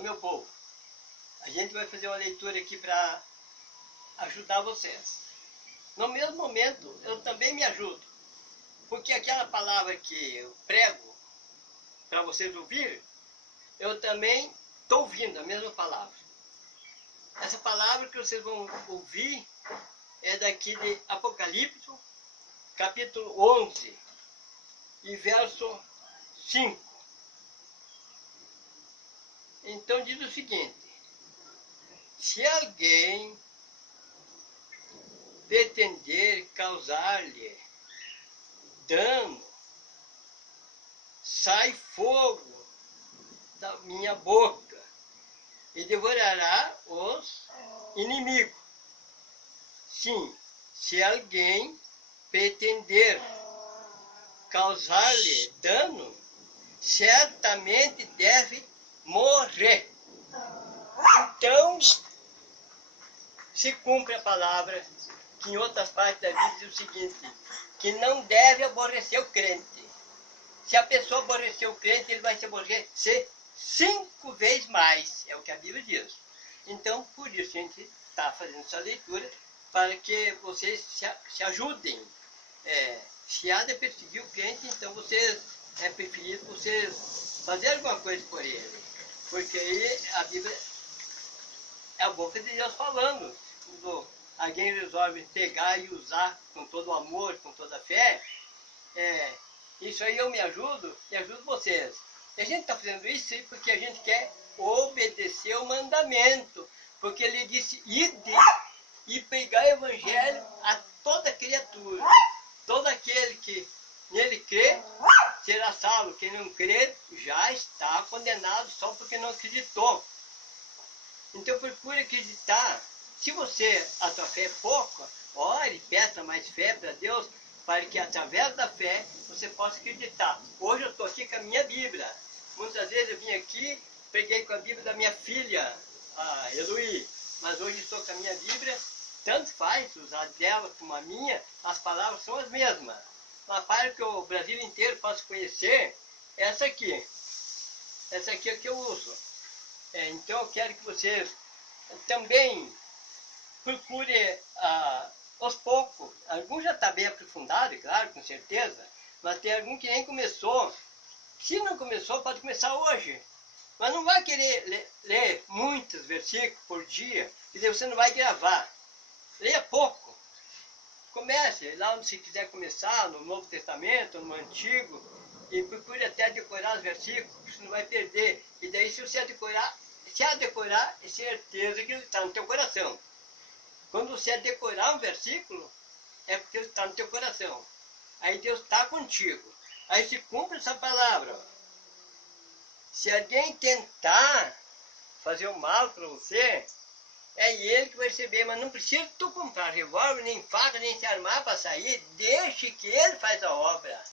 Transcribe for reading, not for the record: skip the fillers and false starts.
meu povo, a gente vai fazer uma leitura aqui para ajudar vocês. No mesmo momento, eu também me ajudo, porque aquela palavra que eu prego para vocês ouvirem, eu também estou ouvindo a mesma palavra. Essa palavra que vocês vão ouvir é daqui de Apocalipse, capítulo 11, e verso 5. Então diz o seguinte: se alguém pretender causar-lhe dano, sai fogo da minha boca e devorará os inimigos. Sim, se alguém pretender causar-lhe dano, certamente deve morrer. Então, se cumpre a palavra que em outras partes da Bíblia diz o seguinte, que não deve aborrecer o crente. Se a pessoa aborrecer o crente, ele vai se aborrecer 5 vezes mais, é o que a Bíblia diz. Então, por isso a gente está fazendo essa leitura, para que vocês se ajudem. Se há de perseguir o crente, então é preferido vocês fazer alguma coisa por ele. Porque aí a Bíblia é a boca de Deus falando. Quando alguém resolve pegar e usar com todo o amor, com toda a fé, isso aí eu me ajudo e ajudo vocês. E a gente está fazendo isso porque a gente quer obedecer o mandamento. Porque ele disse, ide e pregar o evangelho a toda criatura. Todo aquele que nele crê será salvo. Quem não crê já está condenado só porque não acreditou. Então procure acreditar. Se a tua fé é pouca, ore, peça mais fé para Deus, para que através da fé você possa acreditar. Hoje eu estou aqui com a minha Bíblia. Muitas vezes eu vim aqui, preguei com a Bíblia da minha filha, a Eloí. Mas hoje estou com a minha Bíblia, tanto faz usar dela como a minha, as palavras são as mesmas. Mas para que o Brasil inteiro possa conhecer, essa aqui é que eu uso. Então eu quero que vocês também procurem aos poucos. Alguns já está bem aprofundado, claro, com certeza, mas tem algum que nem começou. Se não começou, pode começar hoje. Mas não vai querer ler muitos versículos por dia, e daí você não vai gravar. Leia pouco. Comece lá onde você quiser começar, no Novo Testamento, no Antigo, e procure até decorar os versículos, você não vai perder. E daí se você decorar, é certeza que ele está no teu coração. Quando você decorar um versículo, é porque ele está no teu coração. Aí Deus está contigo. Aí se cumpre essa palavra. Se alguém tentar fazer o mal para você, é ele que vai receber, mas não precisa tu comprar revólver, nem faca, nem se armar para sair, deixe que ele faz a obra.